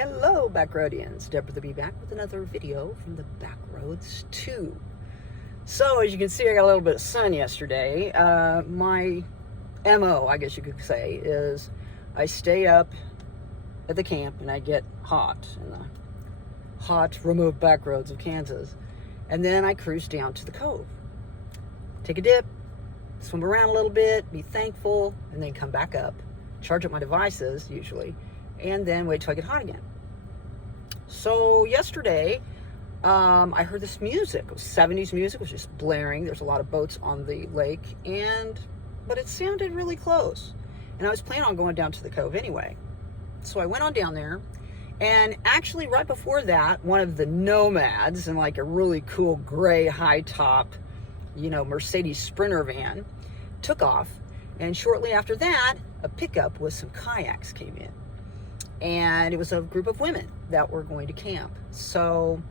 Hello, Backroadians. Deborah the Bee back with another video from the Backroads 2. So, as you can see, I got a little bit of sun yesterday. My MO, I guess you could say, is I stay up at the camp and I get hot in the hot, remote backroads of Kansas. And then I cruise down to the Cove. Take a dip, swim around a little bit, be thankful, and then come back up, charge up my devices, usually, and then wait till I get hot again. So yesterday, I heard this music. It was 70s music. It was just blaring. There's a lot of boats on the lake, but it sounded really close. And I was planning on going down to the Cove anyway. So I went on down there, and actually right before that, one of the nomads in like a really cool gray high top, Mercedes Sprinter van took off. And shortly after that, a pickup with some kayaks came in. And it was a group of women that were going to camp. So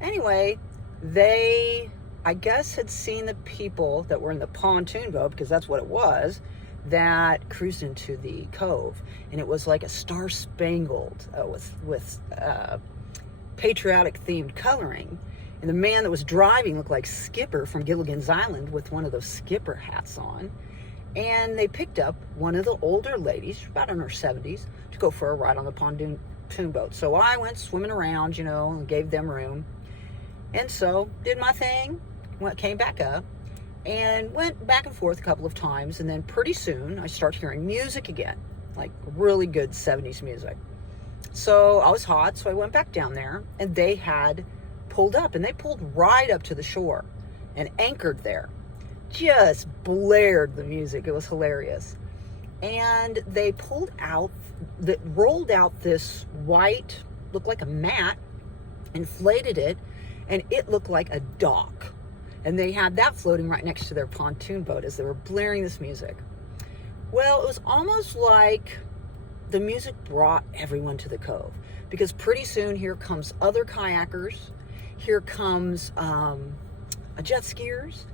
anyway, they, I guess, had seen the people that were in the pontoon boat, because that's what it was, that cruised into the Cove. And it was like a star-spangled with patriotic themed coloring. And the man that was driving looked like Skipper from Gilligan's Island with one of those Skipper hats on. And they picked up one of the older ladies, about in her 70s, to go for a ride on the pontoon boat. So I went swimming around, and gave them room. And so did my thing, came back up, and went back and forth a couple of times. And then pretty soon I start hearing music again, like really good 70s music. So I was hot, so I went back down there, and they had pulled up, and they pulled right up to the shore and anchored there. Just blared the music. It was hilarious. And they rolled out this white, looked like a mat, inflated it, and it looked like a dock. And they had that floating right next to their pontoon boat as they were blaring this music. Well, it was almost like the music brought everyone to the Cove, because pretty soon here comes other kayakers, here comes jet skiers.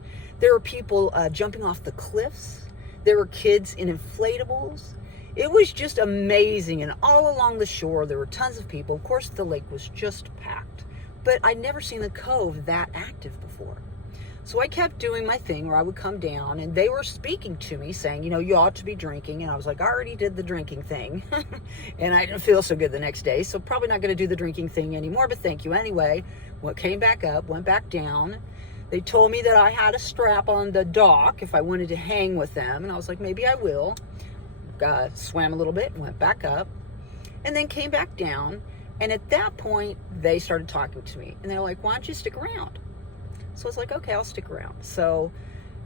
There were people jumping off the cliffs. There were kids in inflatables. It was just amazing. And all along the shore, there were tons of people. Of course, the lake was just packed. But I'd never seen the Cove that active before. So I kept doing my thing where I would come down, and they were speaking to me saying, you ought to be drinking. And I was like, I already did the drinking thing. And I didn't feel so good the next day. So probably not going to do the drinking thing anymore. But thank you anyway. Came back up, went back down. They told me that I had a strap on the dock if I wanted to hang with them. And I was like, maybe I will. Swam a little bit, went back up, and then came back down. And at that point, they started talking to me. And they're like, why don't you stick around? So I was like, okay, I'll stick around. So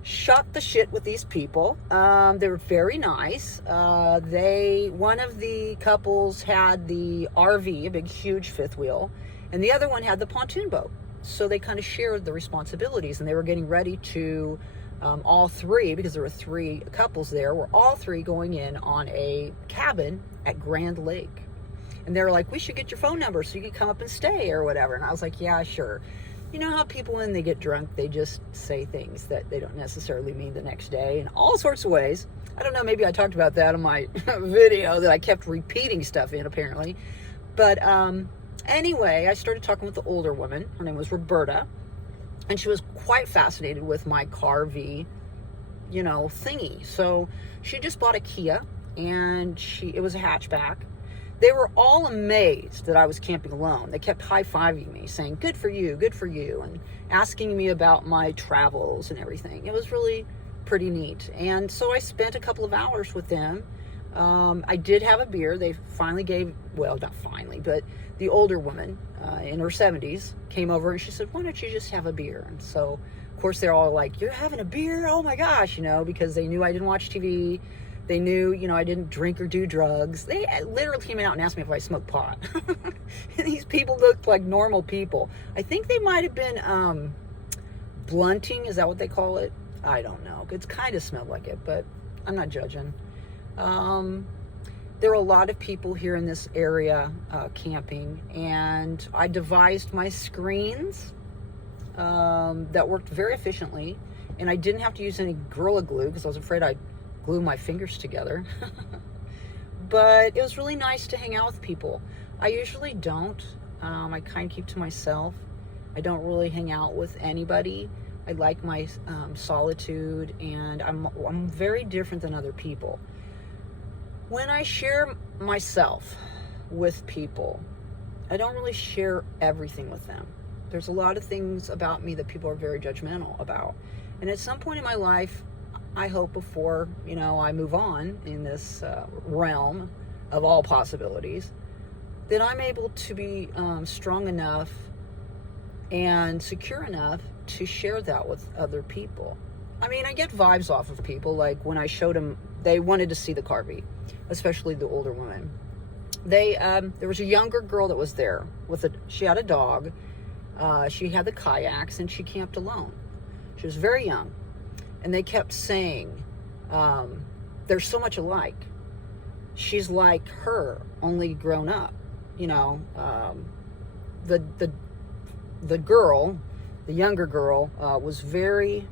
shot the shit with these people. They were very nice. One of the couples had the RV, a big, huge fifth wheel, and the other one had the pontoon boat. So they kind of shared the responsibilities, and they were getting ready to, all three, because there were three couples there, were all three going in on a cabin at Grand Lake. And they were like, we should get your phone number so you can come up and stay or whatever. And I was like, yeah, sure. You know how people, when they get drunk, they just say things that they don't necessarily mean the next day in all sorts of ways. I don't know, maybe I talked about that in my video that I kept repeating stuff in, apparently. But anyway, I started talking with the older woman. Her name was Roberta, and she was quite fascinated with my Car-V, thingy. So she just bought a Kia, and it was a hatchback. They were all amazed that I was camping alone. They kept high-fiving me, saying, good for you, and asking me about my travels and everything. It was really pretty neat. And so I spent a couple of hours with them. I did have a beer. They finally not finally, but the older woman in her 70s came over, and she said, why don't you just have a beer? And so, of course, they're all like, you're having a beer? Oh my gosh, because they knew I didn't watch TV. They knew, I didn't drink or do drugs. They literally came out and asked me if I smoked pot. And these people looked like normal people. I think they might have been blunting. Is that what they call it? I don't know. It's kind of smelled like it, but I'm not judging. There were a lot of people here in this area camping, and I devised my screens that worked very efficiently, and I didn't have to use any Gorilla Glue because I was afraid I'd glue my fingers together. But it was really nice to hang out with people. I usually don't. I kind of keep to myself. I don't really hang out with anybody. I like my solitude, and I'm very different than other people. When I share myself with people, I don't really share everything with them. There's a lot of things about me that people are very judgmental about. And at some point in my life, I hope before, I move on in this realm of all possibilities, that I'm able to be strong enough and secure enough to share that with other people. I mean, I get vibes off of people, like when I showed them, they wanted to see the Carvey, especially the older women. There was a younger girl that was there she had a dog, she had the kayaks, and she camped alone. She was very young, and they kept saying, they're so much alike. She's like her, only grown up. The girl, the younger girl, was very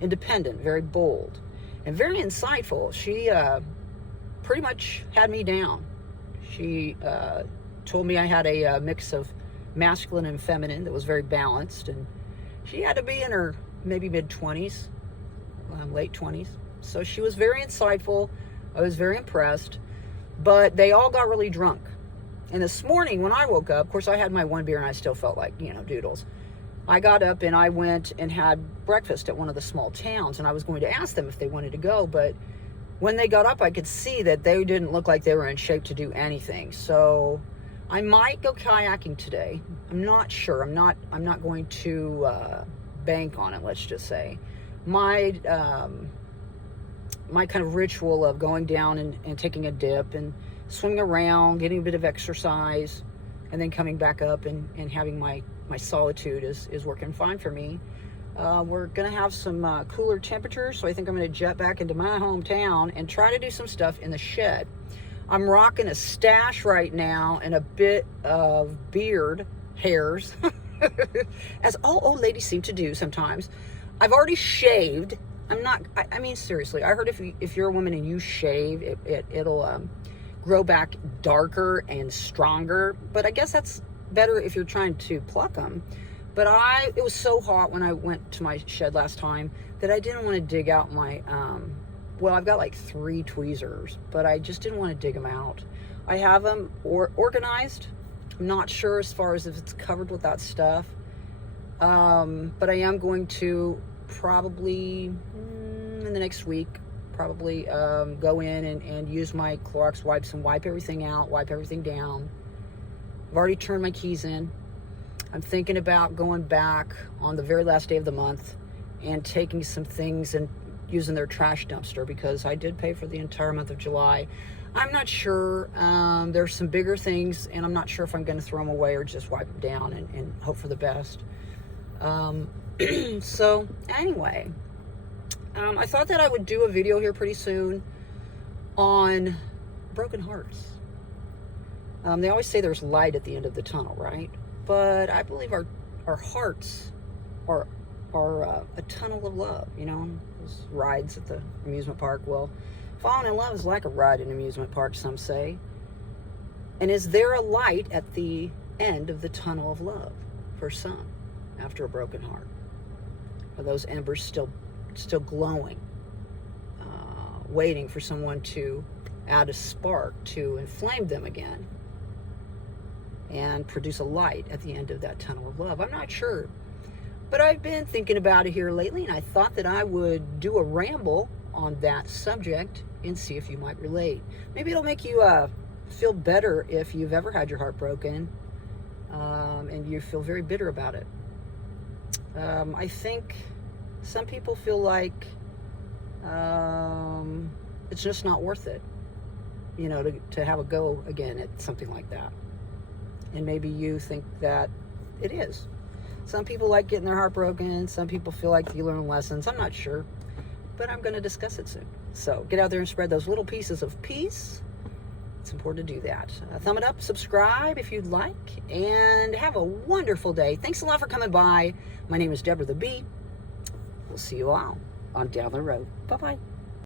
independent, very bold, and very insightful. She pretty much had me down. She told me I had a mix of masculine and feminine that was very balanced, and she had to be in her maybe mid-20s, late 20s. So she was very insightful. I was very impressed, but they all got really drunk. And this morning when I woke up, of course I had my one beer and I still felt like, doodles. I got up and I went and had breakfast at one of the small towns, and I was going to ask them if they wanted to go, but when they got up, I could see that they didn't look like they were in shape to do anything. So I might go kayaking today. I'm not sure. I'm not going to bank on it, let's just say. My kind of ritual of going down and taking a dip and swimming around, getting a bit of exercise, and then coming back up and having my solitude is working fine for me. We're going to have some cooler temperatures, so I think I'm going to jet back into my hometown and try to do some stuff in the shed. I'm rocking a stash right now and a bit of beard hairs, as all old ladies seem to do sometimes. I've already shaved. I mean, seriously, I heard if you're a woman and you shave, it'll grow back darker and stronger, but I guess that's better if you're trying to pluck them. But it was so hot when I went to my shed last time that I didn't want to dig out my, I've got like 3 tweezers, but I just didn't want to dig them out. I have them organized. I'm not sure as far as if it's covered with that stuff. But I am going to probably, in the next week, go in and use my Clorox wipes and wipe everything out, wipe everything down. I've already turned my keys in. I'm thinking about going back on the very last day of the month and taking some things and using their trash dumpster, because I did pay for the entire month of July. I'm not sure. There's some bigger things, and I'm not sure if I'm going to throw them away or just wipe them down and hope for the best. So anyway, I thought that I would do a video here pretty soon on broken hearts. They always say there's light at the end of the tunnel, right? But I believe our hearts are a tunnel of love, those rides at the amusement park. Well, falling in love is like a ride in an amusement park, some say. And is there a light at the end of the tunnel of love for some after a broken heart? Are those embers still glowing, waiting for someone to add a spark to inflame them again and produce a light at the end of that tunnel of love? I'm not sure, but I've been thinking about it here lately, and I thought that I would do a ramble on that subject and see if you might relate. Maybe it'll make you feel better if you've ever had your heart broken and you feel very bitter about it. I think some people feel like it's just not worth it, to have a go again at something like that. And maybe you think that it is. Some people like getting their heart broken. Some people feel like you learn lessons. I'm not sure, but I'm going to discuss it soon. So get out there and spread those little pieces of peace. It's important to do that. Thumb it up, subscribe if you'd like, and have a wonderful day. Thanks a lot for coming by. My name is Deborah the Bee. We'll see you all on down the road. Bye-bye.